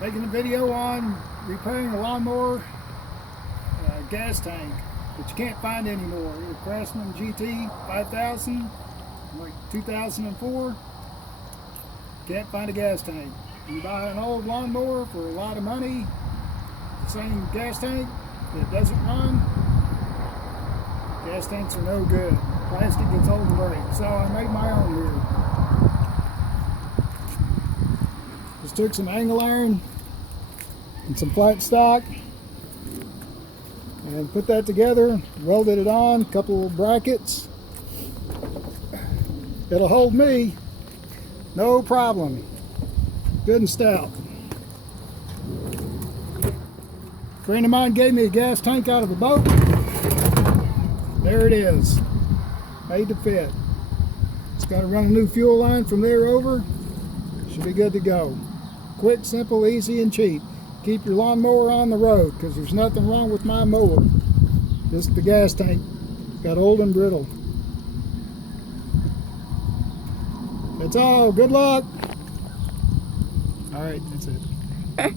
Making a video on repairing a lawnmower gas tank that you can't find anymore. A Craftsman GT 5000, like 2004. Can't find a gas tank. You buy an old lawnmower for a lot of money, the same gas tank that doesn't run. Gas tanks are no good. Plastic gets old and breaks. So I made my own here. Just took some angle iron and some flat stock and put that together, welded it on, a couple of brackets. It'll hold me, no problem. Good and stout. A friend of mine gave me a gas tank out of a boat. There it is, made to fit. It's got to run a new fuel line from there over. Should be good to go. Quick, simple, easy, and cheap. Keep your lawnmower on the road, because there's nothing wrong with my mower. Just the gas tank got old and brittle. That's all. Good luck. All right, that's it.